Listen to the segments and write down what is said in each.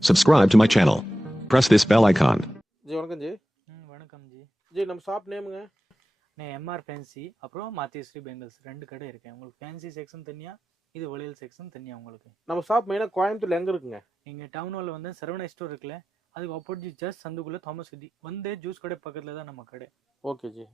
Subscribe to my channel. Press this bell icon. Ji வணக்கம் ஜி. ம் வணக்கம் ஜி. ஜி நம்ம ஷாப் நேமுங்க நான் எம்ஆர் ஃபேன்சி அப்புறம் மாத்தியஸ்ரீ பெங்கல்ஸ் ரெண்டு கடை இருக்கேன். உங்களுக்கு ஃபேன்சி செக்ஷன் தனியாக இது வளையல் செக்ஷன் தனியாக உங்களுக்கு? நம்ம ஷாப் மெயினாக கோயம்புத்தூர்ல எங்கே இருக்குங்க? நீங்கள் டவுன் ஹாலில் வந்து சரவணா ஸ்டோர் இருக்குல்ல. அதுக்கு ஆப்போசிட் ஜஸ்ட் சந்துக்குள்ளே தாமஸ் விதி வந்து ஜூஸ் கடை பக்கத்தில் தான் நம்ம கடை. ஓகே ஜி.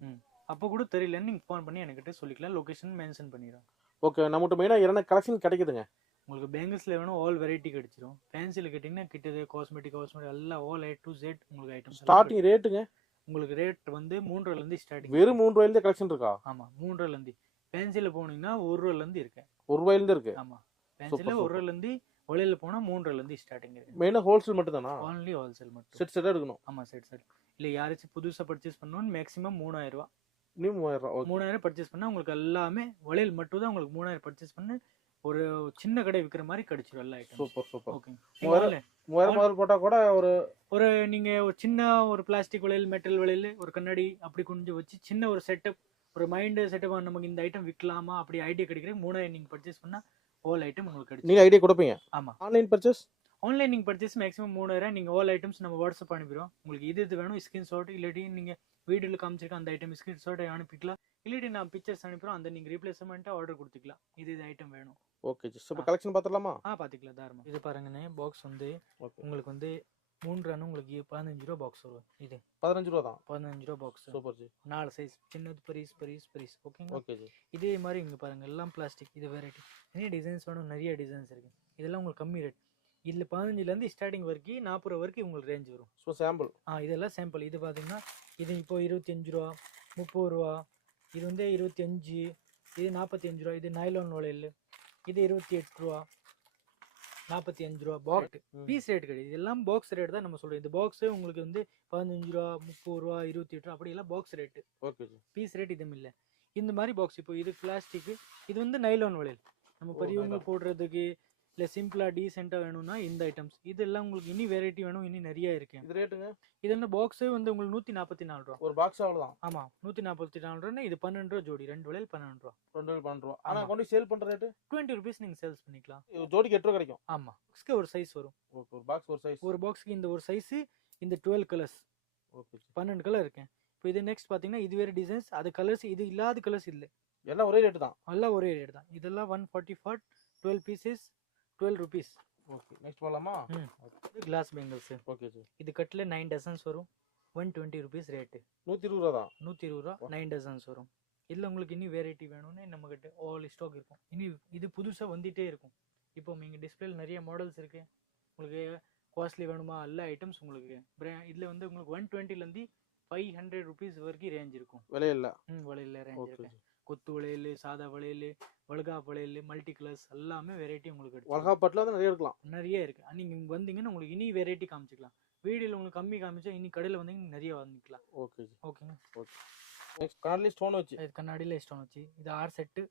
அப்போ கூட தெரியலன்னு நீங்கள் ஃபோன் பண்ணி என்கிட்ட சொல்லிக்கலாம். லொக்கேஷன் மென்ஷன் பண்ணிடுறோம் ஓகே நம்மகிட்ட மெயினாக என்ன கலெக்ஷன் கிடைக்குதுங்க? உங்களுக்கு பேங்கிள்ஸில் வேணும் ஆல் வெரைட்டி கிடைச்சிரும். ஃபேன்சியில் கேட்டிங்கன்னா கிட்டது காஸ்மெட்டிக் காஸ்மெட்டிக் எல்லாம் ஆல் ஏ டு ஜெட் உங்களுக்கு ஐட்டம் ஸ்டார்டிங் ரேட்டுங்க உங்களுக்கு ரேட் வந்து மூணு ரூபாயிலேருந்து ஸ்டார்டிங் வெறும் மூணு ரூபாயிலேருந்து கலெக்ஷன் இருக்கா? ஆமாம் மூணு ரூபாயிலேருந்து ஃபேன்சியில் போனீங்கன்னா ஒரு ரூபாயிலேருந்து இருக்கேன் ஒரு ரூபாயிலேருந்து இருக்கு? ஆமா பென்சில் super. ஒரு ரூபாயிலேருந்து வளையல போனா மூணு ரூபாயிலேருந்து ஸ்டார்டிங் இருக்கு. மெயினாக ஹோல்சேல் மட்டும் தானா ஆன்லி ஹோல்சேல் மட்டும். செட் செட்டாக எடுக்கணும் ஆமா செட் செட் இல்ல யாராச்சும் புதுசா பர்ச்சேஸ் பண்ணணும் மேக்ஸிமம் மூணாயிரம் ரூபா ஓகே மூணாயிரம் பர்ச்சேஸ் பண்ணா உங்களுக்கு எல்லாமே வளையல் மட்டும் தான் உங்களுக்கு மூணாயிரம் பர்ச்சேஸ் பண்ணி. ஒரு சின்ன கடை விற்கிற மாதிரி கிடைச்சிரும் எல்லா ஐட்டம் சூப்பர் சூப்பர். ஓகே மூவாயிரம் முதல் போட்டால் கூட ஒரு ஒரு நீங்க ஒரு சின்ன ஒரு பிளாஸ்டிக் வளையல் மெட்டல் வளையல் ஒரு கண்ணாடி அப்படி கொஞ்சம் வச்சு சின்ன ஒரு செட்டப் ஒரு மைண்டு செட்டப் நமக்கு இந்த ஐட்டம் விற்கலாமா அப்படி ஐடியா கிடைக்கிற மூணாயிரம் நீங்க பர்ச்சேஸ் பண்ணா ஹோல் ஐட்டம் உங்களுக்கு கிடைக்கும் நீங்கள் ஐடியா கொடுப்பீங்க? ஆமா. ஆன்லைன் பர்ச்சேஸ் ஆன்லைன் நீங்கள் பர்ச்சேஸ் மேக்ஸிமம் மூணாயிரம் நீங்கள் ஆல் ஐட்டம்ஸ் நம்ம வாட்ஸ்அப் அனுப்பிடுவோம். உங்களுக்கு இது இது வேணும் ஸ்கிரீன்ஷாட் இல்லாட்டி நீங்கள் வீடியோவில் காமிச்சிருக்க அந்த ஐட்டம் ஸ்கிரீன்ஷாட் அனுப்பிக்கலாம். இல்லாட்டி நான் பிக்சர்ஸ் அனுப்பிடுவோம் அந்த நீங்கள் ரீப்ளேஸ்மெண்ட்டாக ஆர்டர் கொடுத்துக்கலாம். இது இது ஐட்டம் வேணும். ஓகே ஜி இப்போ கலெக்ஷன் பார்த்துடலாமா? ஆ பார்த்துக்கலாம். தாராளமாக இது பாருங்கண்ணே பாக்ஸ் வந்து ஓகே உங்களுக்கு வந்து மூணு ரன் உங்களுக்கு பதினஞ்சு ரூபா பாக்ஸ் வரும். இது. பதினஞ்சு ரூபா தான்? பதினஞ்சு ரூபா பாக்ஸ் சூப்பர் ஜி. நாலு சைஸ் சின்னது பெரிஸ் பெரிஸ் பெரிஸ் ஓகேங்களா ஓகே ஜி. இதே மாதிரி இங்கே பாருங்கள் எல்லாம் பிளாஸ்டிக் இது வெரைட்டி நிறைய டிசைன்ஸ் வேணும்? நிறைய டிசைன்ஸ் இருக்குது இதெல்லாம் உங்களுக்கு கம்மி ரேட் இதில் பதினஞ்சுலேருந்து ஸ்டார்டிங் வரைக்கும் நாற்பது ரூபா வரைக்கும் உங்களுக்கு ரேஞ்ச் வரும். ஸோ சாம்பிள் ஆ இதெல்லாம் சாம்பிள் இது பார்த்தீங்கன்னா இது இப்போ இருபத்தஞ்சு ரூபா முப்பது ரூபா இது வந்து இருபத்தி அஞ்சு இது நாற்பத்தி அஞ்சு ரூபா இது நைலான் வளையல் இது இருபத்தி எட்டு ரூபா நாற்பத்தி அஞ்சு ரூபா பாக்ஸ் பீஸ் ரேட் கிடையாது. இதெல்லாம் பாக்ஸ் ரேட் தான் நம்ம சொல்கிறோம் இந்த பாக்ஸு உங்களுக்கு வந்து பதினஞ்சு ரூபா முப்பது ரூபா இருபத்தி எட்டு ரூபா அப்படியெல்லாம் box rate okay piece rate இதுவும் இல்லை. இந்த மாதிரி பாக்ஸ் இப்போ இது பிளாஸ்டிக்கு இது வந்து நைலான் வளையல் நம்ம பெரியவங்க. போடுறதுக்கு இல்லை சிம்பிளாக டீசெண்டாக வேணும்னா இந்த ஐட்டம்ஸ் இதெல்லாம் உங்களுக்கு இனி வெரைட்டி வேணும் இனி நிறைய இருக்கு. இது ரேட்டுங்க இது என்ன பாக்ஸே வந்து உங்களுக்கு நூற்றி நாற்பத்தி நாலு ரூபா. ஒரு பாக்ஸ் அவ்வளோதான் ஆமாம் நூற்றி நாற்பத்தி நாலு ரூபா இது பன்னெண்டு ரூபா ஜோடி ரெண்டு வளையல் பன்னெண்டு ரூபா. ரெண்டு ரூபாய் பன்னெண்டு ரூபா. ஆனால். கொண்டு சேல் பண்ணுற ரேட்டு டுவெண்ட்டி ருபீஸ் நீங்கள் சேல்ஸ் பண்ணிக்கலாம். ஜோடிக்கு எட்டு ரூபா கிடைக்கும். ஆமாம் பாக்ஸ்க்கு ஒரு சைஸ் வரும். ஓகே ஒரு பாக்ஸ் ஒரு சைஸ் ஒரு பாக்ஸுக்கு இந்த ஒரு சைஸு இந்த டுவெல் கலர்ஸ் ஓகே பன்னெண்டு கலர் இருக்கேன் இப்போ இது நெக்ஸ்ட் பார்த்தீங்கன்னா இது வேறு டிசைன்ஸ் அது கலர்ஸ் இது இல்லாத கலர்ஸ் இல்லை. எல்லாம் ஒரே ரேட்டு தான். எல்லாம் ஒரே ரேட் தான். இதெல்லாம் one forty for twelve pieces twelve rupees. Okay next போகலாமா. இது கிளாஸ் பெங்கல்ஸ் ஓகே ஜி இது கட்டில் நைன் டசன்ஸ் வரும். ஒன் டுவெண்ட்டி ருபீஸ் ரேட்டு நூற்றி இருபது ரூபா தான் நூற்றி இருபது ரூபா நைன் டசன்ஸ் வரும். இதில் உங்களுக்கு இனி வெரைட்டி வேணும்னு நம்மக்கிட்ட ஆல் ஸ்டாக் இருக்கும். இனி இது புதுசாக வந்துட்டே இருக்கும். இப்போ நீங்கள் டிஸ்பிளேல நிறைய மாடல்ஸ் இருக்கு. உங்களுக்கு காஸ்ட்லி வேணுமா? எல்லா ஐட்டம்ஸ் உங்களுக்கு. இதில் வந்து உங்களுக்கு ஒன் டுவெண்ட்டிலேருந்து ஃபைவ் ஹண்ட்ரட் ருபீஸ் வரைக்கும் ரேஞ்ச் இருக்கும். விலையில்ல ம் வளையல் ரேஞ்ச் ஓகே இருக்கு. கொத்து வளையல் சாதா வளையல் வழுகா வளையல் மல்டி கலர்ஸ் எல்லாமே வெரைட்டி உங்களுக்கு கிடைக்கும். வலகாப்பட்டில் வந்து நிறைய எடுக்கலாம். நிறைய இருக்கு. நீங்கள் இங்கே வந்தீங்கன்னா உங்களுக்கு இனி வெரைட்டி காமிச்சிக்கலாம். வீடியோவில் உங்களுக்கு கம்மி காமிச்சா இனி கடையில் வந்தீங்கன்னா நிறைய வாங்கிக்கலாம். ஓகே ஓகேங்க நெக்ஸ்ட் கார்ட்லி ஸ்டோன் வச்சு. இது கண்ணாடியில் இஷ்டம் வச்சு. இது ஆர் செட்டு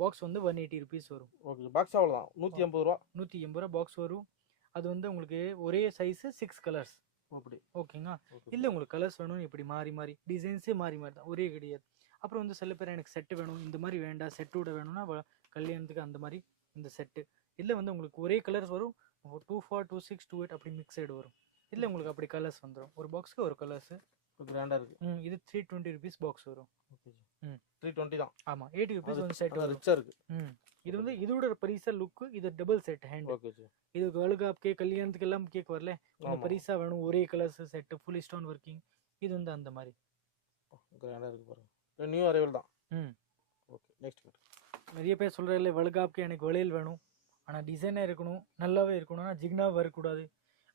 பாக்ஸ் வந்து ஒன் எயிட்டி ருபீஸ் வரும். ஓகே பாக்ஸ் அவ்வளோதான் நூற்றி எண்பது ரூபா. நூற்றி எண்பது ரூபா பாக்ஸ் வரும். அது வந்து உங்களுக்கு ஒரே சைஸு சிக்ஸ் கலர்ஸ் அப்படி. ஓகேங்களா ஓகே இல்லை உங்களுக்கு கலர்ஸ் வேணும் இப்படி மாறி மாறி டிசைன்ஸே மாறி மாறி தான் ஒரே கிடையாது. அப்புறம் வந்து சில பேர் எனக்கு செட்டு வேணும் இந்த மாதிரி வேண்டாம் செட்டோட வேணும்னா கல்யாணத்துக்கு அந்த மாதிரி இந்த செட்டு இல்லை வந்து உங்களுக்கு ஒரே கலர்ஸ் வரும் two four two six two eight அப்படி மிக்சடு வரும். இல்லை உங்களுக்கு அப்படி கலர்ஸ் வந்துடும் ஒரு பாக்ஸ்க்கு ஒரு கலர்ஸ் கிராண்டாக இருக்கு. ம் இது த்ரீ டுவெண்ட்டி ருபீஸ் பாக்ஸ் வரும். ஓகே ம். த்ரீ டுவெண்ட்டி தான். ஆமாம் எயிட்டி ருபீஸ் வந்து செட் ரிச்சாக இருக்கு. ம். இது வந்து இதோட பரிசா லுக்கு இது double set hand okay ji இது வலுகாப் கேக் கல்யாணத்துக்கு எல்லாம் கேக் வரல ஆமா. பரிசா வேணும் ஒரே colours set full stone working இது வந்து அந்த மாதிரி. கிராண்டாக இருக்கு பாருங்க. நியூ அரைவல் தான். ம். ஓகே நெக்ஸ்ட் நிறைய பேர் சொல்கிறதில்ல வலுகாப்க்கு எனக்கு வளையல் வேணும். ஆனால் டிசைனாக இருக்கணும் நல்லாவே இருக்கணும்னா ஜிக்னா வரக்கூடாது.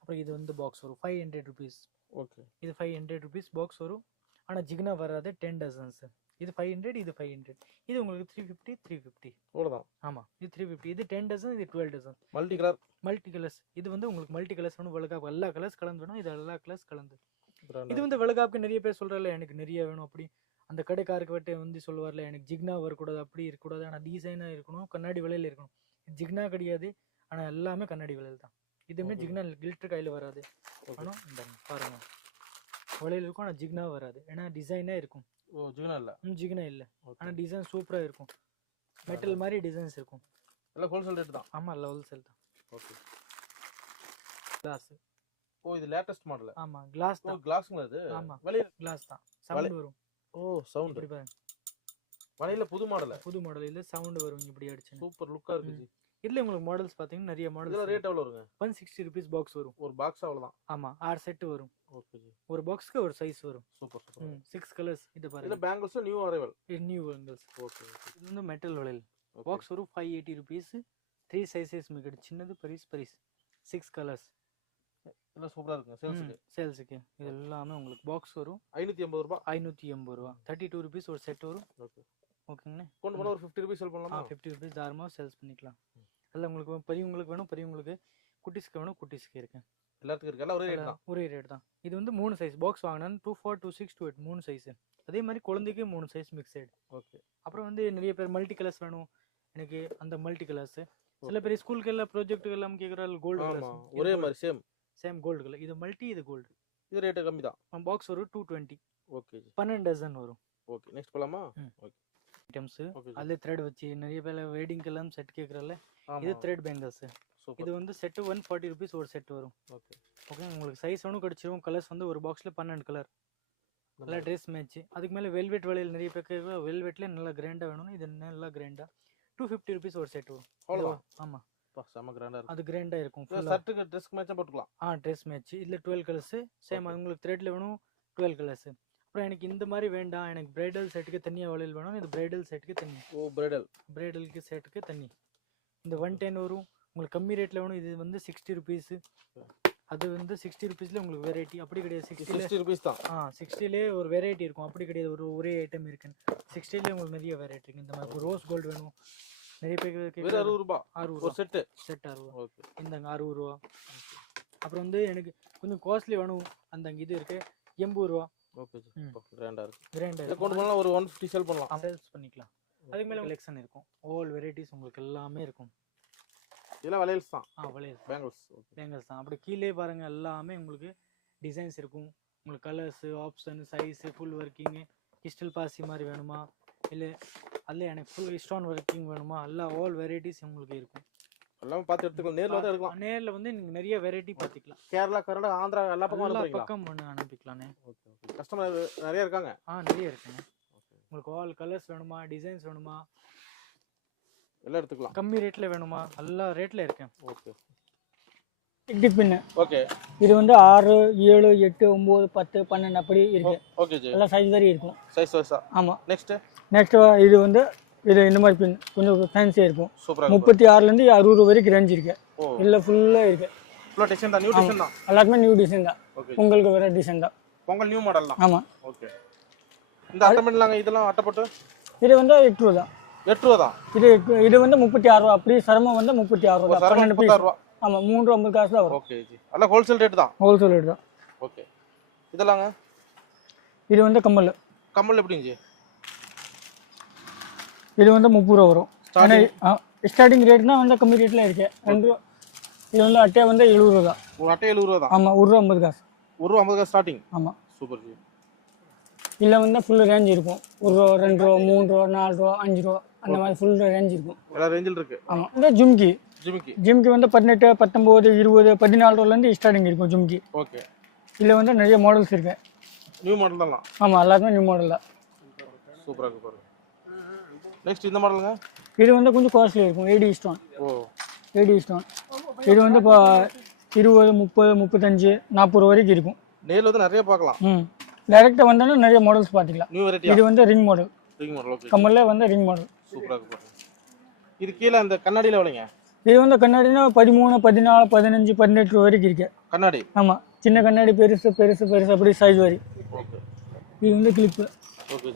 அப்புறம் இது வந்து பாக்ஸ் வரும். ஃபைவ் ஹண்ட்ரட் ருபீஸ் ஓகே இது ஃபைவ் ஹண்ட்ரட் ருபீஸ் பாக்ஸ் வரும். ஆனால் ஜிக்னா வராது டென் டசன்ஸ் இது ஃபைவ் ஹண்ட்ரட் இது ஃபைவ் ஹண்ட்ரட் இது உங்களுக்கு த்ரீ ஃபிஃப்டி த்ரீ ஃபிஃப்டி அவ்வளோதான் ஆமாம் இது த்ரீ ஃபிஃப்டி இது டென் டசன் இது twelve dozen multi colour multi colours இது வந்து உங்களுக்கு மல்டி கலர்ஸ் வேணும் வலுகாப் எல்லா கலர்ஸ் கலந்து வேணும் இது எல்லா கலர்ஸ் கலந்து. இது வந்து வலுகாப்புக்கு நிறைய பேர் சொல்கிறல எனக்கு நிறைய வேணும் அப்படி. அந்த கடைக்காரருக்கு வட்டே வந்து சொல்லுவார்ல எனக்கு ஜிக்னா வரக்கூடாது அப்படி இருக்கக்கூடாது ஆனால் டிசைனாக இருக்கணும் கண்ணாடி விலையில் இருக்கணும். ஜிக்னா கிடையாது ஆனால் எல்லாமே கண்ணாடி விலையில் தான். இதுவுமே. ஜிக்னா கில்ட்ரு கையில் வராது. ஆனால் இந்த பாருங்க. விலையில் இருக்கும் ஆனால் ஜிக்னா வராது. ஏன்னா டிசைனாக இருக்கும். ஓ ஜிகனா இல்லை? ஜிக்னா இல்லை. ஆனால் டிசைன் சூப்பராக இருக்கும். மெட்டல் மாதிரி டிசைன்ஸ் இருக்கும். எல்லாம் ஹோல்சேல் ரேட் தான்? ஆமாம் இல்லை ஹோல்சேல் தான். ஓகே. கிளாஸ் ஓ இது லேட்டஸ்ட் மாடல் ஆமா கிளாஸ் தான். கிளாஸ்ங்களா இது? ஆமா. வெளியில கிளாஸ் தான். சவுண்ட் வரும். Oh sound. வலையில புது மாடல் புது மாடல் இதுல சவுண்ட் வரும் இப்படி அடிச்சு சூப்பர் லுக்கா இருக்கு இதுல உங்களுக்கு மாடல்ஸ் பாத்தீங்கன்னா நிறைய மாடல்ஸ் ரேட் எவ்வளவு வருங்க? ஒன் சிக்ஸ்டி ருபீஸ் பாக்ஸ் வரும். ஒரு பாக்ஸ் அவ்வளவுதான். ஆமா ஆறு செட் வரும். ஒரு பாக்ஸ்க்கு ஒரு சைஸ் வரும். Super super. சிக்ஸ் கலர்ஸ் இது பாருங்க. பேங்கிள்ஸும் new arrival new bangles okay இது வந்து மெட்டல் வளையல். பாக்ஸ் வரும் five eighty rupees three sizes mixed சின்னது பெரிஸ் பெரிஸ் சிக்ஸ் கலர்ஸ் இதெல்லாம் சூப்பரா இருக்குங்க சேல்ஸுக்கு சேல்ஸுக்கு இது எல்லாமே உங்களுக்கு பாக்ஸ் வரும். ஐநூத்தி எண்பது ரூபாய் ஐநூற்றி எண்பது ரூபா. தேர்ட்டி டூ ருபீஸ் ஒரு செட் வரும். ஓகே ஓகேங்கண்ணே? கொண்டு போனா ஒரு ஃபிஃப்டி ருபீஸ் செல் பண்ணலாமா? ஃபிஃப்டி ருபீஸ் தாராளமாக சேல்ஸ் பண்ணிக்கலாம். அதில் உங்களுக்கு பெரியவங்களுக்கு வேணும் பெரியவங்களுக்கு குட்டிஸ்க்கு வேணும் குட்டிஸ்க்கு இருக்கு. எல்லாத்துக்கும் இருக்கு. எல்லாம் ஒரே ரேட் தான். ஒரே ரேட் தான். இது வந்து மூணு சைஸ் பாக்ஸ் வாங்கினா two four two six two eight மூணு சைஸ் அதே மாதிரி குழந்தைக்கு மூணு சைஸ் மிக்சடு ஓகே அப்புறம் வந்து நிறைய பேர் மல்டி கலர்ஸ் வேணும். எனக்கு அந்த மல்டி கலர்ஸ் சில பேர் ஸ்கூலுக்கு எல்லாம் ப்ராஜெக்ட்டுக்கு எல்லாம் கேட்குறாங்க கோல்டு ஒரே மாதிரி சேம் சேம் கோல்டு கலர் இது மல்டி இது கோல்டு இது ரேட்டு கம்மி தான். பாக்ஸ் வரும் டூ டுவெண்ட்டி ஓகே பன்னெண்டு டசன் வரும். ஓகே நெக்ஸ்ட் போலாமா? ம். Okay items. அதில் த்ரெட் வச்சு நிறைய பேர் வெட்டிங்க்கெல்லாம் செட் கேட்குறல ஆமா. இது த்ரெட் பேங்கிள்ஸ் இது வந்து செட்டு ஒன் ஃபார்ட்டி ருபீஸ் ஒரு செட் வரும். ஓகே ஓகே உங்களுக்கு சைஸ் ஒன்றும் கிடச்சிரும். கலர்ஸ் வந்து ஒரு பாக்ஸில் பன்னெண்டு கலர் நல்லா ட்ரெஸ் மேட்ச் அதுக்கு மேலே வெல்வெட் வளையல் நிறைய பேர் வெல்வெட்லேயே நல்லா கிராண்டாக வேணும்னு இது நல்லா கிராண்டாக டூ ஃபிஃப்டி ருபீஸ் ஒரு செட் வரும். அவ்வளோதான் ஆமாம் பா செம்ம கிராண்டா இருக்கு. அது கிராண்டாக இருக்கும் சர்ட்டுக்கு ட்ரெஸ்க்கு மேட்சா போட்டுக்கலாம். ஆ ட்ரெஸ் மேட்ச் இதில் டுவெல் கலர்ஸு சேம். உங்களுக்கு த்ரெட்டில் வேணும் டுவெல் கலர்ஸு அப்புறம் எனக்கு இந்த மாதிரி வேண்டாம். எனக்கு பிரைடல் செட்டுக்கு தனியாக வளையல் வேணும். இது பிரைடல் செட்டுக்கு தனி ஓ பிரைடல் பிரைடலுக்கு செட்டுக்கு தனி இந்த ஒன் டென் வரும். உங்களுக்கு கம்மி ரேட்டில் வேணும். இது வந்து சிக்ஸ்டி ருபீஸு அது வந்து சிக்ஸ்டி ருபீஸில் உங்களுக்கு வெரைட்டி அப்படி கிடையாது. சிக்ஸ்டியில் சிக்ஸ்டி ருபீஸ் தான். ஆ சிக்ஸ்டிலே ஒரு வெரைட்டி இருக்கும். அப்படி கிடையாது. ஒரு ஒரே ஐட்டம் இருக்குன்னு. சிக்ஸ்டிலே உங்களுக்கு நிறைய வெரைட்டி இருக்கு. இந்த மாதிரி ரோஸ் கோல்டு வேணும். நிறைய பேர் வெறும் கேட்குறது அறுபது ரூபாய் அறுபது ஒரு செட்டு. செட் அறுபது ஓகே. இந்தாங்க அறுபது ரூபா. அப்புறம் வந்து எனக்கு கொஞ்சம் காஸ்ட்லி வேணும். அந்த இது இருக்கு. எண்பது ரூபா. ஓகே ஜி ம். கிராண்டா இருக்கு. கிராண்ட் இதை கொண்டு போனா ஒரு ஒன் ஃபிஃப்டி செல் பண்ணலாம். சேல்ஸ் பண்ணிக்கலாம். அதுக்கு மேலே கலெக்ஷன் இருக்கும். ஆல் வெரைட்டிஸ் உங்களுக்கு எல்லாமே இருக்கும். இதெல்லாம் வளையல்ஸ் தான். ஆ வளையல் பேங்கிள்ஸ் ஓகே. பேங்கல்ஸ் தான். அப்படி கீழே பாருங்க எல்லாமே உங்களுக்கு டிசைன்ஸ் இருக்கும். உங்களுக்கு colours option size full working crystal பாசி மாதிரி வேணுமா? இல்லை அதில் எனக்கு ஃபுல் ஸ்டோன் ஒர்க்கிங் வேணுமா? எல்லா ஆல் வெரைட்டிஸ் உங்களுக்கு இருக்கும். எல்லாமே பார்த்து எடுத்துக்கலாம் நேர்ல வந்து எடுக்கலாம். நேரில் வந்து நீங்கள் நிறைய வெரைட்டி பார்த்துக்கலாம். கேரளா கர்நாடகா ஆந்திரா எல்லா பக்கம் எல்லா பக்கம் பண்ண அனுப்பிக்கலாண்ணே ஓகே ஓகே. கஸ்டமர் நிறைய இருக்காங்க. ஆ நிறைய இருக்குங்க உங்களுக்கு ஆல் கலர்ஸ் வேணுமா? டிசைன்ஸ் வேணுமா? எல்லாம் எடுத்துக்கலாம். கம்மி ரேட்டில் வேணுமா? எல்லா ரேட்டில் இருக்கேன். ஓகே. டிக் பின்னு ஓகே. இது வந்து ஆறு ஏழு எட்டு ஒம்பது பத்து பன்னெண்டு அப்படி இருக்கு. ஓகே எல்லாம் சைஸ் வரையும் இருக்கும். சைஸ் வைஸா ஆமாம் நெக்ஸ்ட் நெக்ஸ்ட் இது வந்து இது இந்த மாதிரி பின் கொஞ்சம் ஃபேன்சியாக இருக்கும். முப்பத்தி ஆறுலேருந்து அறுபது ரூபா வரைக்கும் ரேஞ்ச் இருக்கு. இல்லை ஃபுல்லாக இருக்கு. தான் நியூ டிசைன் தான்? உங்களுக்கு வேற டிசைன் தான். பொங்கல் நியூ மாடல் தான்? ஆமாம் ஓகே இந்த அட்டமெண்ட்லாங்க இதெல்லாம் அட்டைப்பட்டு இது வந்து எட்டு ரூபா தான். எட்டு ரூபா தான்? இது இது வந்து முப்பத்தி ஆறு ரூபா. அப்படி சிரமம் வந்து முப்பத்தி ஆறு ரூபா பன்னெண்டு பீஸ் ஆமாம் மூன்று ஐம்பது காசு தான் வரும். ஓகே ஜி எல்லாம் ஹோல்சேல் ரேட் தான்? ஹோல்சேல் ரேட் தான். ஓகே இதெல்லாங்க? இது வந்து கம்மல். கம்மல் எப்படிங்க? இது வந்து முப்பது ரூபா வரும். Starting? ஸ்டார்டிங் ரேட்னா வந்து கம்மி ரேட்டில் இருக்கு. ரெண்டு இது வந்து அட்டையா வந்து எழுபது ரூபா தான். ஒரு அட்டை எழுபது ரூபா தான்? ஆமாம் ஒரு ரூபா ஐம்பது காசு. ஒரு ரூபா ஐம்பது ஸ்டார்டிங் ஆமாம் சூப்பர் ஜி இதில் வந்து ஃபுல் ரேஞ்ச் இருக்கும். ஒரு ரூபா ரெண்டு ரூபா மூணு ரூபா நாலு ரூபா அஞ்சு ரூபா அந்த மாதிரி ஃபுல் ரேஞ்ச் இருக்கும். எல்லா ரேஞ்சில் இருக்கு. ஆமாம் இந்த ஜும்கி. ஜிமிக்கி ஜிம்கி வந்து பதினெட்டு பத்தொம்போது இருபது பதினாலு ரூபாலேருந்து ஸ்டார்டிங் இருக்கும் ஜும்கி. ஓகே இதில் வந்து நிறைய மாடல்ஸ் இருக்கு. நியூ மாடல் தான்? ஆமாம் எல்லாருமே நியூ மாடல் தான். சூப்பராக பாருங்க நெக்ஸ்ட் இந்த மாடலுங்க இது வந்து கொஞ்சம் காஸ்ட்லி இருக்கும். ஏடி ஸ்டோன் ஓ. ஏடி ஸ்டோன் இது வந்து இப்போ இருபது முப்பது முப்பத்தஞ்சு நாற்பது ரூபா வரைக்கும் இருக்கும். நேரில் வந்து நிறைய பார்க்கலாம். ம். டைரெக்டாக வந்தோன்னா நிறைய மாடல்ஸ் பார்த்துக்கலாம். நியூ வெரைட்டியா இது வந்து ring model ring model okay கம்மல்ல வந்து ரிங் மாடல் சூப்பராக இருக்கு இது கீழே அந்த கண்ணாடியில் எவ்வளோங்க? இது வந்து கண்ணாடினா பதிமூணு பதினாலு பதினஞ்சு பதினெட்டு ரூபா வரைக்கும் இருக்கு. கண்ணாடி? ஆமாம் சின்ன கண்ணாடி பெருசு பெருசு பெருசு அப்படி சைஸ் வரி. இது வந்து கிளிப்பு ஓகே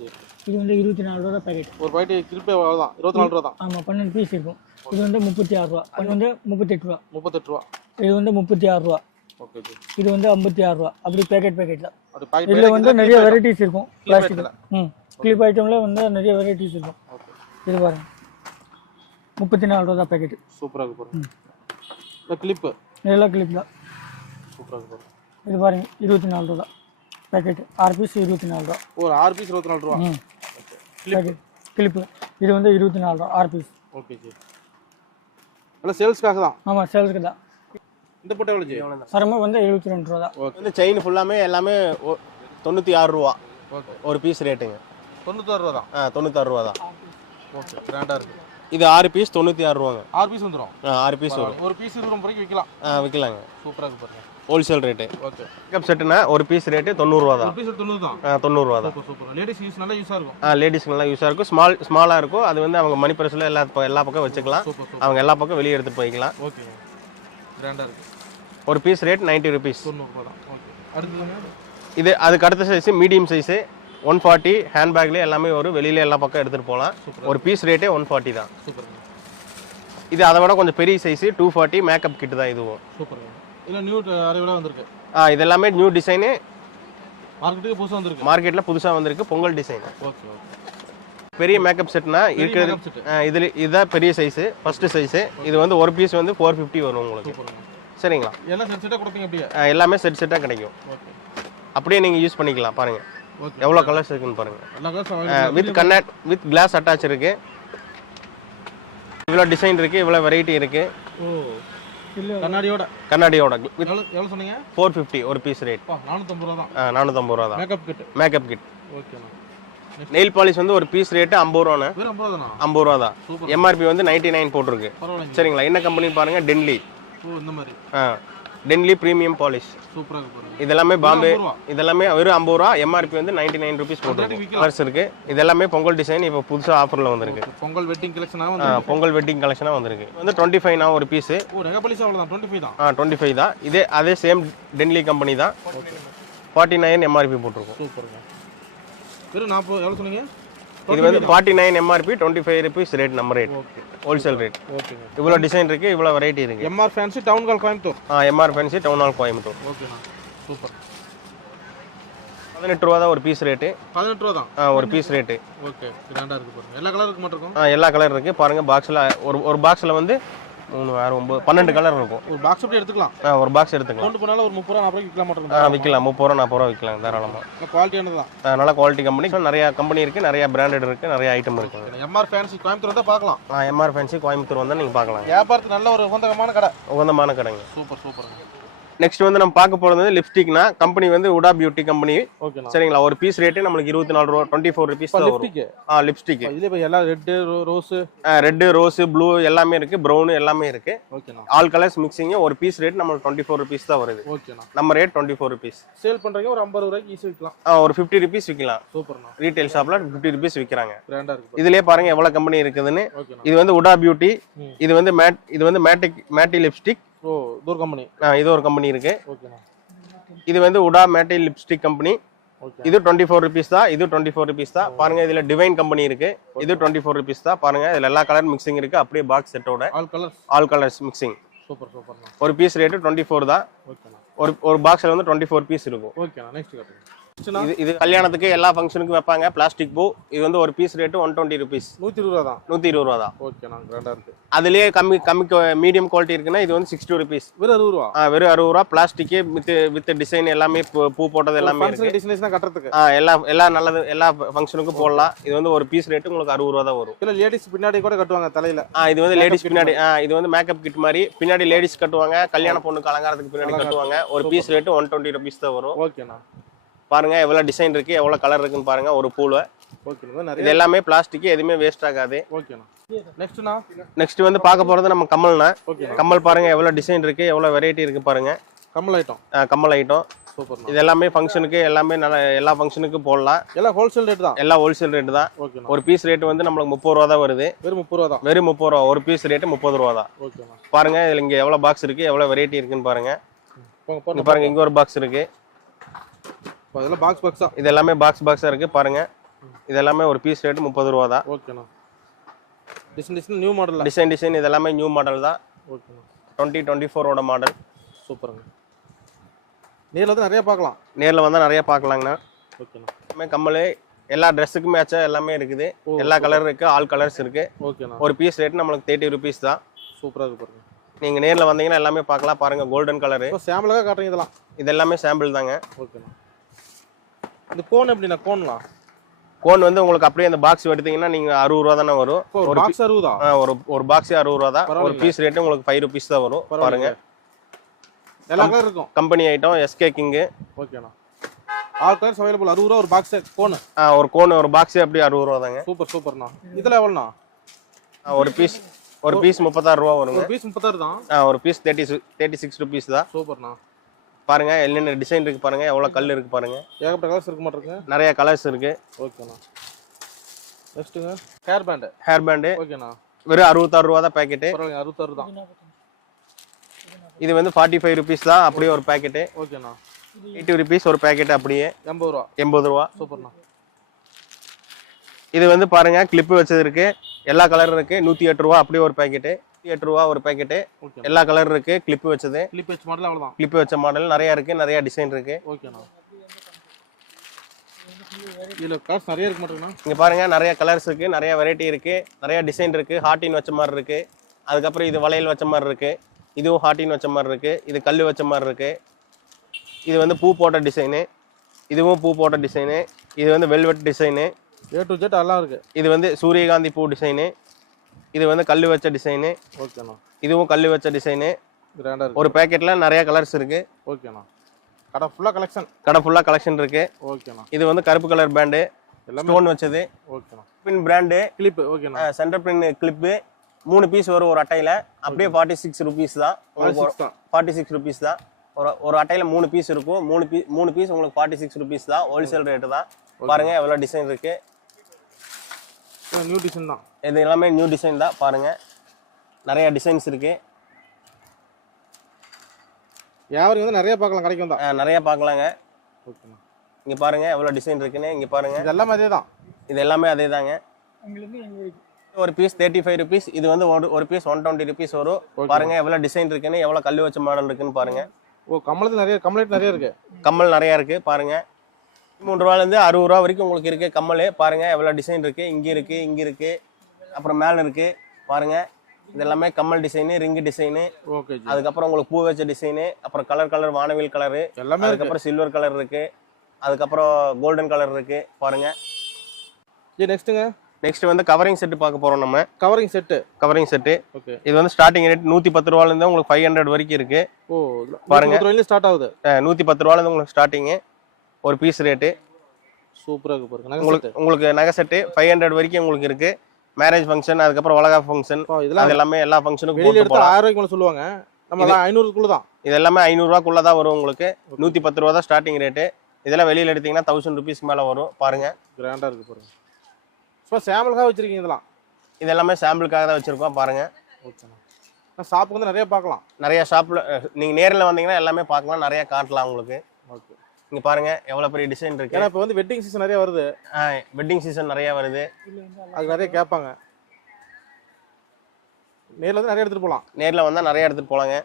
இது வந்து இருபத்தி நாலு ரூபா பேக்கெட் ஒரு பாக்கெட் கிரிப்பே அவ்வளோதான் இருபத்தி நாலு ரூபா தான். ஆமாம் பன்னெண்டு பீஸ் இருக்கும். இது வந்து முப்பத்தி ஆறு ரூபா. இது வந்து முப்பத்தெட்டு ரூபா. முப்பத்தெட்டு ரூபா. இது வந்து முப்பத்தி ஆறு ரூபா. ஓகே இது வந்து ஐம்பத்தி ஆறு ரூபா. அப்படி பேக்கெட் பேக்கெட் தான் இதில் வந்து நிறைய வெரைட்டிஸ் இருக்கும். Plastic item. ம். கிளிப் ஐட்டமில் வந்து நிறைய வெரைட்டிஸ் இருக்கும். இது பாருங்க. முப்பத்தி நாலு ரூபா தான் பேக்கெட் சூப்பராக இருக்கு பாருங்க. இந்த கிளிப்பு இதெல்லாம் கிளிப் தான். சூப்பராக இருக்கு பாருங்க. இது பாருங்க. இருபத்தி நாலு ரூபா தான். பேக்கெட் ஆறு பீஸ் இருபத்தி நாலு ரூபா. ஒரு ஆறு பீஸ் இருபத்தி நாலு ரூபா. கிளிப்பு இது வந்து இருபத்தி நாலு ரூபா ஆறு பீஸ் ஓகே ஜி எல்லாம் சேல்ஸ்க்காக தான். ஆமாம் சேல்ஸுக்கு தான். இந்த போட்டோ எவ்வளோ ஜி சரம்பு வந்து எழுபத்தி ரெண்டு ரூபா தான். வந்து செயின் ஃபுல்லாமே எல்லாமே தொண்ணூற்றி ஆறு ரூபா. ஓகே ஒரு பீஸ் ரேட்டுங்க தொண்ணூத்தாறு ரூபா தான்? ஆ தொண்ணூத்தாறு ரூபா தான். ஓகே கிராண்டாக இருக்கு. இது ஆறு பீஸ் தொண்ணூற்றி ஆறு ரூபாங்க. ஆறு பீஸ் வந்துடும் ஆறு பீஸ் வரும். ஒரு பீஸ் இருபது ரூபாய்க்கு விற்கலாம் ஆ விற்கலாங்க சூப்பராக இருக்கு பாருங்க. ஹோல்சேல் ரேட்டு ஓகே மேக்கப் செட்டுனா ஒரு பீஸ் ரேட்டு தொண்ணூறுரூவா ஒரு தான். பீஸ் தொண்ணூறு தான் ஆ தொண்ணூறுரூவா தான். Super super. லேடிஸ் யூஸ் நல்லா யூஸாக இருக்கும். ஆ லேடிஸ்க்கு நல்லா யூஸாக இருக்கும். ஸ்மால் ஸ்மாலாக இருக்கும். அது வந்து அவங்க மணி பர்ஸில் எல்லா ப- எல்லா பக்கம் வச்சுக்கலாம். Super super. அவங்க எல்லா பக்கம் வெளியே எடுத்துகிட்டு போய்க்கலாம். ஓகேங்க கிராண்டாக இருக்கு. ஒரு பீஸ் ரேட் 90 ருபீஸ் தொண்ணூறுபா தான். ஓகே அடுத்ததுங்க? இது அதுக்கு அடுத்த size medium size one forty ஹேண்ட்பேக்லேயே எல்லாமே வரும். வெளியில எல்லா பக்கம் எடுத்துகிட்டு போகலாம். ஒரு பீஸ் ரேட்டே ஒன் ஃபார்ட்டி தான். சூப்பருங்க. இது அதை விட கொஞ்சம் பெரிய size two forty makeup kit தான் இதுவும். சூப்பருங்க. இதில் நியூ அரைவலாக வந்திருக்கு. ஆ இது எல்லாமே நியூ டிசைனு மார்க்கெட்டுக்கு புதுசாக வந்திருக்கு. மார்க்கெட்டில் புதுசாக வந்திருக்கு பொங்கல் டிசைன் ஓகே ஓகே பெரிய மேக்கப் செட்னா இருக்கிறது இதுல இதுதான் பெரிய சைஸு ஃபஸ்ட்டு சைஸு இது வந்து ஒரு பீஸ் வந்து ஃபோர் ஃபிஃப்டி வரும் உங்களுக்கு. சரிங்களா? எல்லாம் செட் செட்டாக கொடுப்பீங்க அப்படியே? எல்லாமே செட் செட்டாக கிடைக்கும். அப்படியே நீங்கள் யூஸ் பண்ணிக்கலாம் பாருங்கள் எவ்வளோ கலர்ஸ் இருக்குன்னு பாருங்கள் வித் கண்ணாட் வித் கிளாஸ் அட்டாச் இருக்கு. இவ்வளோ டிசைன் இருக்கு. இவ்வளோ வெரைட்டி இருக்கு. ஓ. கண்ணாடியோட. கண்ணாடியோட. எவ்வளோ சொன்னீங்க? ஃபோர் ஃபிஃப்டி ஒரு பீஸ் ரேட் நானூற்றம்பது ரூபா தான். நானூற்றம்பது ரூபா தான். மேக்கப் கிட் மேக்கப் கிட் ஓகேண்ணா நெயில் பாலிஷ் வந்து ஒரு பீஸ் ரேட்டு ஐம்பது ரூபாண்ணே. ஐம்பது ரூபா தான்? எம்ஆர்பி வந்து நைன்டி நைன் போட்டிருக்கு சரிங்களா? என்ன கம்பெனி பாருங்க டென்லி ஓ இந்த மாதிரி. ஆ. டென்லி ப்ரீமியம் பாலிஷ். சூப்பராக இதெல்லாமே பாம்பே. இதெல்லாமே வெறும் ஐம்பது ரூபா எம்ஆர்பி வந்து நைன்டி நைன் ருபீஸ் போட்டிருக்கு. கலர்ஸ் இருக்கு. இதெல்லாமே பொங்கல் டிசைன் இப்போ புதுசாக ஆஃபரில் வந்திருக்கு. பொங்கல் வெட்டிங் கலெக்ஷனாக பொங்கல் வெட்டிங் கலெக்ஷனாக வந்திருக்கு. வந்து டுவெண்ட்டி ஃபைவ் ஒரு பீஸு ஆ டுவெண்ட்டி ஃபைவ் தான். இதே அதே சேம் டென்லி கம்பெனி தான். ஃபார்ட்டி நைன் எம்ஆர்பி போட்டிருக்கோம். சூப்பருங்க. வெறும் நாற்பது எவ்வளோ சொன்னீங்க? இது வந்து forty nine MRP twenty five rupees rate நம்ம ரேட் ஓகே ஹோல்சேல் ரேட் ஓகேங்க இவ்வளோ டிசைன் இருக்கு இவ்வளோ வெரைட்டி இருக்கு. MR fancy town hall Coimbatore ஆ MR fancy town hall Coimbatore ஓகேண்ணா சூப்பர் பதினெட்டு ரூபா தான் ஒரு பீஸ் ரேட்டு பதினெட்டு ரூபா தான் ஆ ஒரு பீஸ் ரேட்டு ஓகே கிராண்டாக இருக்கு பாருங்க. எல்லா கலருக்கு மட்டும் இருக்கும் ஆ எல்லா கலர் இருக்கு. பாருங்க பாக்ஸில் ஒரு ஒரு பாக்ஸில் வந்து மூணு ஆறு ஒம்பது பன்னெண்டு கலர் இருக்கும். ஒரு பாக்ஸ் அப்படி எடுத்துக்கலாம். ஆ ஒரு பாக்ஸ் எடுத்துக்கலாம். கொண்டு போனாலும் ஒரு முப்பது ரூபா நாற்பது விற்கலாம் மட்டும் ஆ விற்கலாம். முப்பது ரூபா நாற்பது ரூபா விற்கலாம் தாராளமாக குவாலிட்டியானது தான் நல்ல குவாலிட்டி கம்பெனி நிறைய கம்பெனி இருக்கு நிறைய பிராண்டட் இருக்கு நிறைய ஐட்டம் இருக்குங்க எம்ஆர் ஃபேன்சி கோயம்புத்தூர் வந்தால் பார்க்கலாம். ஆ எம்ஆர் ஃபேன்சி கோயம்புத்தூர் வந்தால் நீங்கள் பார்க்கலாம். வியாபாரத்துக்கு நல்ல ஒரு உகந்தகமான கடை. உகந்தமான கடைங்க. சூப்பர் சூப்பருங்க. நெக்ஸ்ட் வந்து நம்ம பார்க்க போகிறது வந்து லிப்ஸ்டிக்னா கம்பெனி வந்து உடா பியூட்டி கம்பெனி சரிங்களா? ஒரு பீஸ் ரேட்டு நம்மளுக்கு இருபத்தி நாலு ரூபா டுவெண்ட்டி ஃபோர் ருபீஸ் ஆ லிப்ஸ்டிக் இதுல இப்போ எல்லாம் red rose red rose blue எல்லாமே இருக்கு. ப்ரௌனு எல்லாமே இருக்கு. ஆல் கலர்ஸ் மிக்சிங் ஒரு பீஸ் ரேட் நம்மளுக்கு டுவெண்ட்டி ஃபோர் ருபீஸ் தான் வருது. நம்ம rate twenty four rupees sale பண்றீங்க ஒரு ஐம்பது ரூபாய்க்கு ஈஸி விற்கலாம் ஒரு ஃபிஃப்டி ருபீஸ் விற்கலாம் சூப்பர்ண்ணா ரீட்டைல் ஷாப்ல ஃபிஃப்டி ருபீஸ் விற்கிறாங்க இதுலயே பாருங்க எவ்வளவு கம்பெனி இருக்குதுன்னு. இது வந்து உடா பியூட்டி. இது வந்து மேட் இது வந்து மேட்டிக் மேட்டி லிப்ஸ்டிக் ஓ தூர் கம்பெனி இது ஒரு கம்பெனி இருக்கு. ஓகேண்ணா இது வந்து உடா மேட்டி லிப்ஸ்டிக் கம்பெனி ஓகே இது டுவெண்ட்டி ஃபோர் ருபீஸ் தான் இது டுவெண்ட்டி ஃபோர் ருபீஸ் தான் பாருங்க இதுல டிவைன் கம்பெனி இருக்கு. இது டுவெண்ட்டி ஃபோர் ருபீஸ் தான். பாருங்க இதுல எல்லா கலர் மிக்சிங் இருக்கு. அப்படியே பாக்ஸ் செட்டோட all colours all colours mixing super சூப்பர்ண்ணா ஒரு பீஸ் ரேட்டு டுவெண்ட்டி ஃபோர் தான் ஒரு ஒரு பாக்ஸ்ல வந்து டுவெண்ட்டி ஃபோர் பீஸ் இருக்கும் ஓகேண்ணா நெக்ஸ்ட் இது கல்யாணத்துக்கு எல்லா ஃபங்க்ஷனுக்கும் வைப்பாங்க. பிளாஸ்டிக் பூ இது வந்து ஒரு piece rate one twenty rupees நூற்றி இருபது ரூபா தான். நூற்றி இருபது ரூபா தான். ஓகேண்ணா கிராண்டாக இருக்கு. அதுலயே கம்மி கம்மி மீடியம் குவாலிட்டி இருக்குன்னா இது வந்து சிக்ஸ்டி ருபீஸ் வெறும் அறுபது ரூபா? வெறும் அறுபது ரூபா. பிளாஸ்டிக்கு வித் வித் டிசைன் எல்லாமே பூ- போட்டது எல்லாமே டிசைன்ஸ் கட்டுறதுக்கு. ஆ, எல்லா எல்லா நல்லது எல்லா ஃபங்க்ஷனுக்கும் போடலாம். இது வந்து ஒரு பீஸ் ரேட்டு உங்களுக்கு அறுபது ரூபா தான் வரும். இல்லை லேடிஸ் பின்னாடி கூட கட்டுவாங்க தலையில. ஆ இது வந்து லேடிஸ் பின்னாடி ஆ இது வந்து மேக்கப் கிட் மாதிரி. பின்னாடி லேடிஸ் கட்டுவாங்க. கல்யாண பொண்ணுக்கு அலங்காரத்துக்கு பின்னாடி கட்டுவாங்க. ஒரு piece rate one twenty rupees தான் வரும். ஓகேண்ணா பாருங்க எவ்வளவு டிசைன் இருக்கு எவ்வளவு கலர் இருக்குன்னு பாருங்க ஒரு ஓகேண்ணா இது எல்லாமே பிளாஸ்டிக் எதுவுமே வேஸ்ட் ஆகாது. ஓகேண்ணா நெக்ஸ்ட் வந்து பார்க்க போறது நம்ம ஓகேண்ணா கம்மல் பாருங்க எவ்வளவு டிசைன் இருக்கு எவ்வளவு வெரைட்டி இருக்கு பாருங்க. கம்மல் ஐட்டம் கம்மல் ஐட்டம் சூப்பர்ண்ணா இது எல்லாமே ஃபங்க்ஷனுக்கு எல்லாமே நல்ல எல்லா ஃபங்க்ஷனுக்கும் போடலாம். எல்லாம் ஹோல்சேல் ரேட் தான்? எல்லாம் ஹோல்சேல் ரேட்டு தான். ஒரு பீஸ் ரேட் வந்து நம்மளுக்கு முப்பது ரூபா தான் வருது. வெறும் முப்பது ரூபா தான்? வெறும் முப்பது ரூபா ஒரு பீஸ் ரேட்டு முப்பது ரூபா தான். ஓகேண்ணா பாருங்க இதுல இங்க எவ்வளவு பாக்ஸ் இருக்கு எவ்வளவு வெரைட்டி இருக்குன்னு பாருங்க. போங்க இங்க போங்க பாருங்க இங்க ஒரு பாக்ஸ் இருக்கு. இப்போ அதெல்லாம் பாக்ஸ் பாக்ஸா இது எல்லாமே பாக்ஸ் பாக்ஸா இருக்கு பாருங்க. இது எல்லாமே ஒரு பீஸ் ரேட்டு முப்பது ரூபா தான். ஓகேண்ணா டிசைன் டிசைன் நியூ மாடலில் டிசைன் டிசைன் இது எல்லாமே நியூ மாடல் தான். ஓகேண்ணா டுவெண்ட்டி டுவெண்ட்டி ஃபோரோட மாடல் சூப்பருங்க நேரில் வந்து நிறைய பார்க்கலாம். நேர்ல வந்தா நிறைய பார்க்கலாங்கண்ணா. ஓகேண்ணா எல்லாமே கம்மல் எல்லா ட்ரெஸ்ஸுக்கும் மேட்சா எல்லாமே இருக்குது. எல்லா கலர் இருக்கு ஆல் கலர்ஸ் இருக்கு. ஓகேண்ணா ஒரு பீஸ் ரேட் நம்மளுக்கு தேர்ட்டி ருபீஸ் தான். சூப்பராக இருக்கு பாருங்க. நீங்க நேர்ல வந்தீங்கன்னா எல்லாமே பார்க்கலாம். பாருங்க கோல்டன் கலரு சாம்பிளாக காட்டுறீங்க இதெல்லாம். இது எல்லாமே சாம்பிள் தாங்க ஓகேண்ணா இந்த கோன் எப்படிண்ணா? கோன்லாம் கோன் வந்து உங்களுக்கு அப்படியே அந்த பாக்ஸ் எடுத்தீங்கன்னா நீங்க அறுபது ரூபா தானே வரும். ஒரு பாக்ஸ் அறுபதா? ஆ, ஒரு ஒரு பாக்ஸே அறுபது ரூபா தான். ஒரு. பீஸ் ரேட்டு உங்களுக்கு ஃபைவ் ருபீஸ் தான் வரும். பாருங்க. எல்லா கலர் இருக்கும். கம்பெனி ஐட்டம் எஸ்கே கிங்கு ஓகேண்ணா ஆல் கலர்ஸ் அவைலபிள் அறுபது ரூபா ஒரு பாக்ஸ் கோனு ஒரு கோன் ஒரு பாக்ஸ் அப்படி அறுபது ரூபா தாங்க. சூப்பர் சூப்பர்ண்ணா இதில் எவ்வளோண்ணா? ஆ, ஒரு பீஸ் ஒரு பீஸ் முப்பத்தாறு ரூபா ஒரு பீஸ் முப்பத்தாறு தான்? ஆ, ஒரு piece thirty thirty six rupees தான் சூப்பர்ண்ணா பாருங்க என்னென்ன டிசைன் இருக்கு பாருங்க எவ்வளோ கல் இருக்கு பாருங்க. ஏகப்பட்ட கலர்ஸ் இருக்க மாட்டிருக்குங்க நிறைய கலர்ஸ் இருக்கு. ஓகேண்ணா நெக்ஸ்ட்டுங்க ஹேர் பேண்டு ஹேர் பேண்டு ஓகேண்ணா வெறும் அறுபத்தாறு ரூபா தான் பேக்கெட்டு அறுபத்தாறு தான். இது வந்து ஃபார்ட்டி ஃபைவ் ருபீஸ் தான் அப்படியே ஒரு பேக்கெட்டு ஓகேண்ணா எயிட்டி ருபீஸ் ஒரு பேக்கெட் அப்படியே. எண்பது ரூபா. எண்பது ரூபா. சூப்பர்ண்ணா இது வந்து பாருங்க கிளிப்பு வச்சது இருக்கு. எல்லா கலரும் இருக்கு. நூற்றி எட்டு ரூபா அப்படியே ஒரு பேக்கெட்டு நூற்றி எட்டு ரூபா ஒரு பேக்கெட்டு எல்லா கலர் இருக்கு. கிளிப்பு வச்சது. கிளிப் வச்சு மாடல் அவ்வளோதான் கிளிப்பு வச்ச மாடல் நிறைய இருக்கு. நிறைய டிசைன் இருக்கு. ஓகேண்ணா இதில் கலர்ஸ் நிறைய இருக்க மாட்டேங்கண்ணா இங்க பாருங்க நிறைய கலர்ஸ் இருக்கு. நிறைய வெரைட்டி இருக்கு. நிறைய டிசைன் இருக்கு. ஹார்டின் வச்ச மாதிரி இருக்கு. அதுக்கப்புறம் இது வளையல் வச்ச மாதிரி இருக்கு. இதுவும் ஹார்டின் வச்ச மாதிரி இருக்கு. இது கல் வச்ச மாதிரி இருக்கு. இது வந்து பூ போட்ட டிசைனு இதுவும் பூ போட்ட டிசைனு இது வந்து velvet design A to Z எல்லாம் இருக்கு. இது வந்து சூரியகாந்தி பூ டிசைனு இது வந்து கல் வச்ச டிசைனு ஓகேண்ணா. இதுவும் கல் வச்ச டிசைனு கிராண்டாக இருக்கு. ஒரு பேக்கெட்ல நிறைய கலர்ஸ் இருக்கு. ஓகேண்ணா. கடை ஃபுல்லாக கலெக்ஷன் கடை ஃபுல்லாக கலெக்ஷன் இருக்கு. ஓகேண்ணா. இது வந்து கருப்பு கலர் பேண்டு ஸ்டோன் வச்சது. ஓகேண்ணா. பின் பிராண்டு கிளிப்பு ஓகேண்ணா. சென்டர் பின் கிளிப்பு மூணு பீஸ் வரும் ஒரு அட்டையில. அப்படியே ஃபார்ட்டி சிக்ஸ் ருபீஸ் தான். ஃபார்ட்டி சிக்ஸ் ருபீஸ் தான். ஒரு ஒரு அட்டையில மூணு பீஸ் இருக்கும். மூணு பீஸ் மூணு பீஸ் உங்களுக்கு ஃபார்ட்டி சிக்ஸ் ருபீஸ் தான். ஹோல்சேல் ரேட்டு தான். பாருங்க எவ்வளோ டிசைன் இருக்கு. நியூ டிசைன் தான். இது எல்லாமே நியூ டிசைன் தான் பாருங்க. நிறைய டிசைன்ஸ் இருக்கு. வியாபாரி வந்து நிறைய பார்க்கலாம் கடைக்கு வந்தா அஹ் நிறைய பார்க்கலாங்க. ஓகேண்ணா இங்க பாருங்க எவ்வளோ டிசைன் இருக்குன்னு இங்க பாருங்க. இது எல்லாமே அதே தான். இது எல்லாமே அதே தாங்க. ஒரு பீஸ் தேர்ட்டி ஃபைவ் ருபீஸ் இது வந்து ஒரு ஒரு பீஸ் ஒன் டுவெண்ட்டி ருபீஸ் வரும். பாருங்க எவ்வளோ டிசைன் இருக்குன்னு எவ்வளோ கல் வச்ச மாடல் இருக்குன்னு பாருங்க. ஓ கமலத்தில் நிறைய கமலேட் நிறைய இருக்கு. கம்மல் நிறைய இருக்கு பாருங்க. மூணு ரூபாலேருந்து அறுபது ரூபா வரைக்கும் உங்களுக்கு இருக்கு. கம்மல் பாருங்க எவ்வளோ டிசைன் இருக்கு. இங்க இருக்கு இங்க இருக்கு. அப்புறம் மேலே இருக்கு. பாருங்க இது எல்லாமே கம்மல் டிசைனு ரிங்கு டிசைனு ஓகே அதுக்கப்புறம் உங்களுக்கு பூ வச்ச டிசைனு அப்புறம் கலர் கலர் வானவில் கலரு எல்லாமே இருக்கு. அதுக்கப்புறம் சில்வர் கலர் இருக்கு. அதுக்கப்புறம் கோல்டன் கலர் இருக்கு. பாருங்க. ஜி நெக்ஸ்ட்டுங்க நெக்ஸ்ட் வந்து கவரிங் செட்டு பார்க்க போறோம் நம்ம. Covering set covering set okay இது வந்து ஸ்டார்டிங் ரேட் நூற்றி பத்து ரூபாலேருந்து உங்களுக்கு ஃபைவ் ஹண்ட்ரட் வரைக்கும் இருக்கு. ஓ பாருங்க. ஸ்டார்ட் ஆகுது. நூற்றி பத்து ரூபாலேருந்து உங்களுக்கு ஸ்டார்டிங்கு ஒரு பீஸ் ரேட்டு சூப்பரா இருக்கு பாருங்க. நகை உங்களுக்கு உங்களுக்கு நகை செட்டு ஃபைவ் ஹண்ட்ரட் வரைக்கும் உங்களுக்கு இருக்கு. மேரேஜ் ஃபங்க்ஷன் அதுக்கப்புறம் வளகா ஃபங்க்ஷன் இதெல்லாம் எல்லாமே எல்லா ஃபங்க்ஷனுக்கும் வெளியில எடுத்தா ஆயிரம் சொல்லுவாங்க. நம்ம ஐநூறுக்குள்ள தான் இது எல்லாமே ஐநூறுரூவாக்குள்ள தான் வரும் உங்களுக்கு. நூற்றி பத்து ரூபா தான் ஸ்டார்டிங் ரேட்டு இதெல்லாம் வெளியில் எடுத்தீங்கன்னா தௌசண்ட் ருபீஸ்க்கு மேலே வரும். பாருங்க. கிராண்டா இருக்கு பாருங்க. இப்போ சாம்பிளுக்காக வச்சிருக்கீங்க இதெல்லாம். இது எல்லாமே சாம்பிளுக்காக தான் வச்சிருக்கோம். பாருங்க. ஓகேண்ணா ஷாப்புக்கு வந்து நிறைய பார்க்கலாம். நிறைய ஷாப்பில் நீங்கள் நேரில் வந்தீங்கன்னா எல்லாமே பார்க்கலாம். நிறைய காட்டலாம் உங்களுக்கு. இங்கே பாருங்க எவ்வளோ பெரிய டிசைன் இருக்கு. ஏன்னா இப்போ வந்து வெட்டிங் சீசன் நிறைய வருது. வெட்டிங் சீசன் நிறைய வருது. அது நிறைய கேட்பாங்க. நேர்ல வந்து நிறைய எடுத்துட்டு போகலாம் நேரில் வந்தால் நிறைய எடுத்துகிட்டு போகலாங்க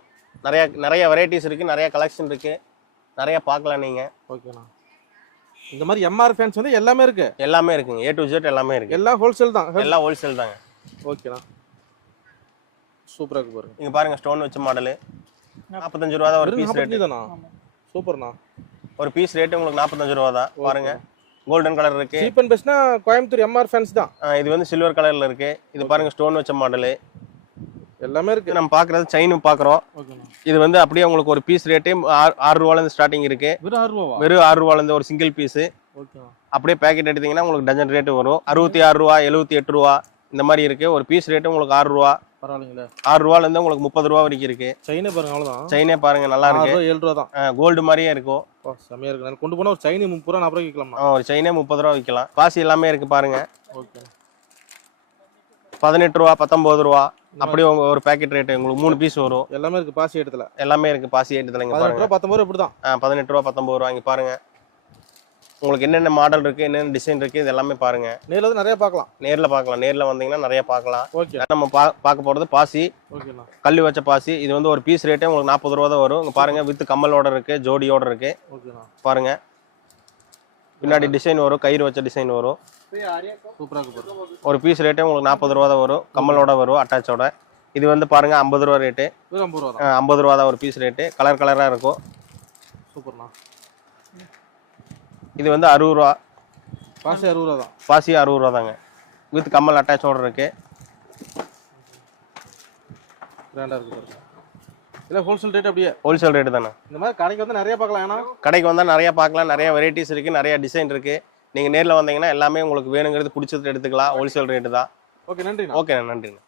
நிறைய நிறைய வெரைட்டிஸ் இருக்குது நிறைய கலெக்ஷன் இருக்குது நிறைய பார்க்கலாம் நீங்கள் ஓகேண்ணா இந்த மாதிரி எம்ஆர் ஃபேன்ஸ் வந்து எல்லாமே இருக்கு. எல்லாமே இருக்குங்க. ஏ டு ஜெட் எல்லாமே இருக்குது எல்லாம் ஹோல்சேல் தான். எல்லாம் ஹோல்சேல் தாங்க. ஓகேண்ணா சூப்பரா இருக்கு பாருங்க. இங்கே பாருங்க ஸ்டோன் வச்ச மாடலு நாற்பத்தஞ்சு ரூபா தான் ஒரு பீஸ் ரேட்டு 45 தானா? சூப்பர்ண்ணா ஒரு பீஸ் ரேட்டு உங்களுக்கு நாற்பத்தஞ்சு ரூபா தான் பாருங்க. கோல்டன் கலர் இருக்கு. சீப் அண்ட் பெஸ்ட்னா கோயம்புத்தூர் எம்ஆர் ஃபேன்ஸ் தான். இது வந்து சில்வர் கலர்ல இருக்கு. இது பாருங்க ஸ்டோன் வச்ச மாடலு எல்லாமே இருக்கு. நம்ம பார்க்கறது செயின் பார்க்குறோம் ஓகேண்ணா இது வந்து அப்படியே உங்களுக்கு ஒரு பீஸ் ரேட்டு ஆறு ஆறு ரூபாலேருந்து ஸ்டார்டிங் இருக்கு. வெறும் ஆறு ஆறு ரூபாலேருந்து ஒரு சிங்கிள் பீஸு அப்படியே பேக்கெட் எடுத்தீங்கன்னா உங்களுக்கு டஜன் ரேட்டு வரும். அறுபத்தி ஆறு ரூபா எழுபத்தி எட்டு ரூபா இந்த மாதிரி இருக்கு. ஒரு பீஸ் ரேட்டு உங்களுக்கு ஆறு ரூபா. பரவாயில்லைங்களே. ஆறு ரூபாலேருந்து உங்களுக்கு முப்பது ரூபா வரைக்கும் இருக்கு. செயினே பாருங்க செயினே பாருங்க நல்லா இருக்கு. ஏழு ரூபா தான். கோல்டு மாதிரியே இருக்கும். செமையா இருக்கு. கொண்டு போனா ஒரு சைனி முப்பது ரூபா நாற்பது விற்கலாமா ஒரு செயினே முப்பது ரூபா விற்கலாம் பாசி எல்லாமே இருக்கு பாருங்க. ஓகே. பதினெட்டு ரூபா பத்தொன்பது ரூபா. அப்படியே உங்க ஒரு பேக்கெட் ரேட்டு உங்களுக்கு மூணு பீஸ் வரும். எல்லாமே இருக்கு பாசி இடத்துல எல்லாமே இருக்கு பாசி ஐட்டத்தில் இங்க பாருங்க. ரூபா பத்தொன்பது ரூபா இப்படி தான் பதினெட்டு ரூபா பத்தொன்பது ரூபா இங்க பாருங்க. உங்களுக்கு என்னென்ன மாடல் இருக்கு என்னென்ன டிசைன் இருக்கு இது எல்லாமே பாருங்க. நேரில் வந்து நிறைய பார்க்கலாம். நேர்ல பார்க்கலாம். நேர்ல வந்தீங்கன்னா நிறைய பார்க்கலாம். ஓகே. நம்ம பா பார்க்க போறது பாசி. ஓகேண்ணா. கல் வச்ச பாசி. இது வந்து ஒரு பீஸ் ரேட்டே உங்களுக்கு நாற்பது ரூபா தான் வரும். இங்க பாருங்க வித் கம்மலோட இருக்கு ஜோடியோட இருக்கு. ஓகேண்ணா. பாருங்க. பின்னாடி டிசைன் வரும் கயிறு வச்ச டிசைன் வரும். ஒரு பீஸ் ரேட்டே உங்களுக்கு நாற்பது ரூபா தான் வரும். கம்மலோட வரும் அட்டாச்சோட இது வந்து பாருங்க ஐம்பது ரூபா ரேட்டு வெறும் ஐம்பது ரூபா தான். ஐம்பது ரூபா தான் ஒரு பீஸ் ரேட்டு கலர் கலராக இருக்கும். சூப்பர்ண்ணா. இது வந்து அறுபது ரூபா. பாசி அறுபது ரூபா தான். பாசி அறுபது ரூபா தாங்க. வித் கம்மல் அட்டாச்சோட இருக்கு. கிராண்டா இருக்கு பாருங்க. இல்லை ஹோல்சேல் ரேட் அப்படியே. ஹோல்சேல் ரேட்டு தானே. இந்த மாதிரி கடைக்கு வந்து நிறைய பார்க்கலாம். ஏன்னா கடைக்கு வந்தால் நிறைய பார்க்கலாம். நிறைய வெரைட்டிஸ் இருக்குது நிறைய டிசைன் இருக்குது நீங்கள் நேரில் வந்தீங்கன்னா எல்லாமே உங்களுக்கு வேணுங்கிறது பிடிச்சது எடுத்துக்கலாம். ஹோல்சேல் ரேட்டு தான். ஓகே நன்றி ஓகே நன்றிண்ணா.